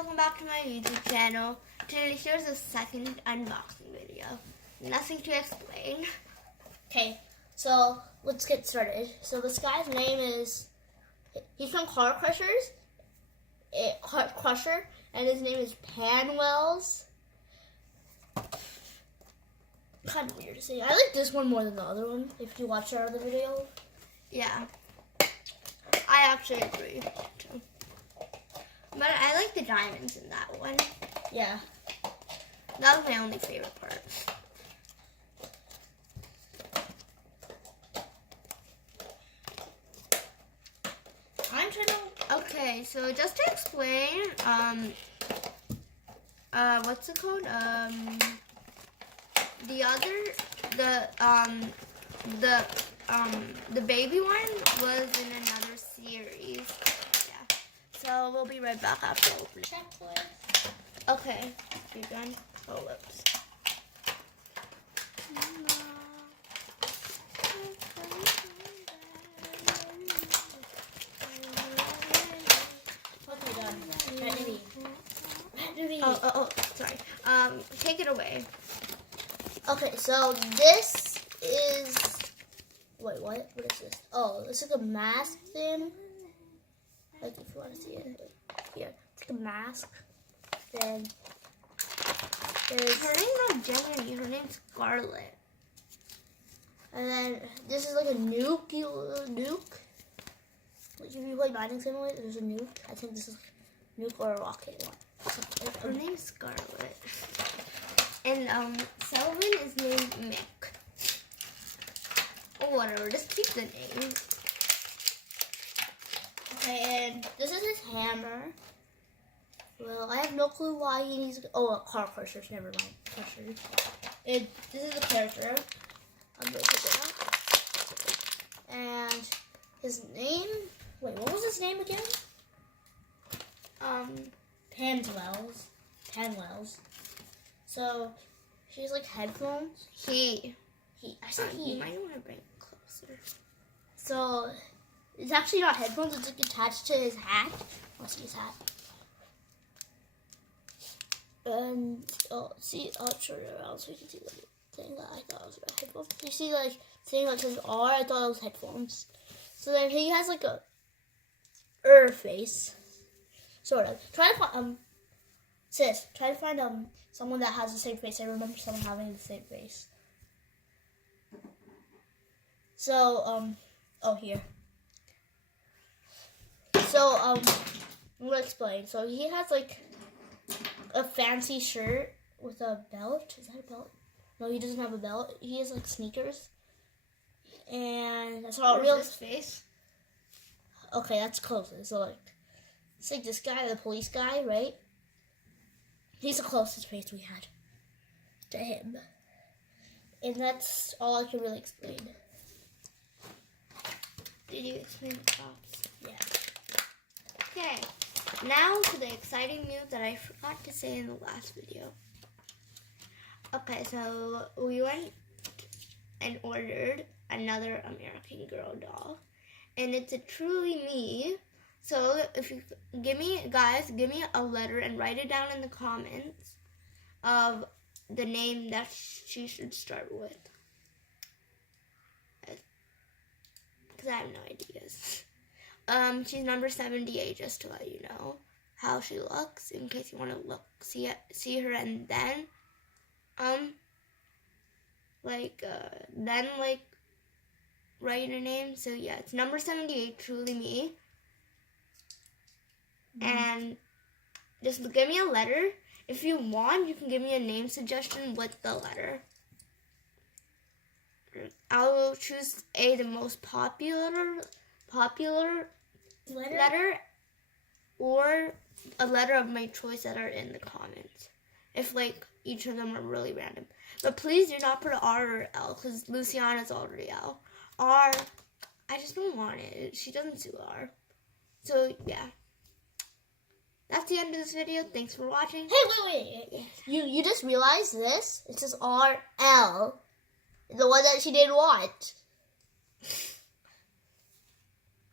welcome back to my YouTube channel. Today here's the second unboxing video. Nothing to explain. Okay, so let's get started. So this guy's name is, he's from Car Crusher, and his name is Panwells. Kind of weird to say. I like this one more than the other one, if you watch our other video. Yeah, I actually agree too. But I like the diamonds in that one. Yeah. That was my only favorite part. I'm trying to... Okay, so just to explain, what's it called? The baby one was in another series. Yeah. So we'll be right back after I open it. Checklist. Okay, you done? Oh, whoops. Okay, done. Ready. Oh, sorry. Take it away. Okay, so this is... Wait, what? What is this? Oh, it's like a mask thing. Like, if you want to see it. Like, here. It's like a mask. Then there's... Her name's not Jenny. Her name's Scarlet. And then this is like a nuke. Nuke. Like, if you play Mining Simulator, there's a nuke. I think this is like nuke or a rocket one. Her name's Scarlet. And Sullivan is named Mick. Or whatever, just keep the name. Okay, and this is his hammer. Well, I have no clue why he needs. Oh, car crushers. Never mind. Crushers. And this is a character. I'm gonna pick it up. And his name. Wait, what was his name again? Panwells. So, she's like headphones. He. I said he. You might want to bring it closer. So, it's actually not headphones. It's like attached to his hat. Let's see his hat. And I'll show you around so you can see the thing that I thought was about headphones. You see like thing that says R, I thought it was headphones. So then he has like a face. Sort of. Try to find someone that has the same face. I remember someone having the same face. So here. So I'm gonna explain. So he has like a fancy shirt with a belt. Is that a belt? No, he doesn't have a belt. He has like sneakers, and that's all real. His face. Okay, that's closest. So like, it's like this guy, the police guy, right? He's the closest face we had to him, and that's all I can really explain. Did you explain the props? Yeah. Okay. Now to the exciting news that I forgot to say in the last video. Okay, so we went and ordered another American Girl doll. And it's a truly me. So if you give me a letter and write it down in the comments of the name that she should start with. Because I have no ideas. She's number 78, just to let you know how she looks, in case you want to see her, and then, write a name. So yeah, it's number 78, truly me. Mm-hmm. And just give me a letter. If you want, you can give me a name suggestion with the letter. I will choose the most popular letter or a letter of my choice that are in the comments. If like each of them are really random. But please do not put R or L because Luciana's already L. R, I just don't want it. She doesn't do R. So yeah. That's the end of this video. Thanks for watching. Hey, wait. You just realized this? It says RL. The one that she didn't want.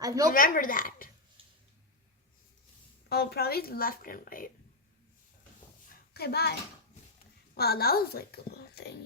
Remember that. Oh, probably left and right. Okay, bye. Wow, that was like a little thing.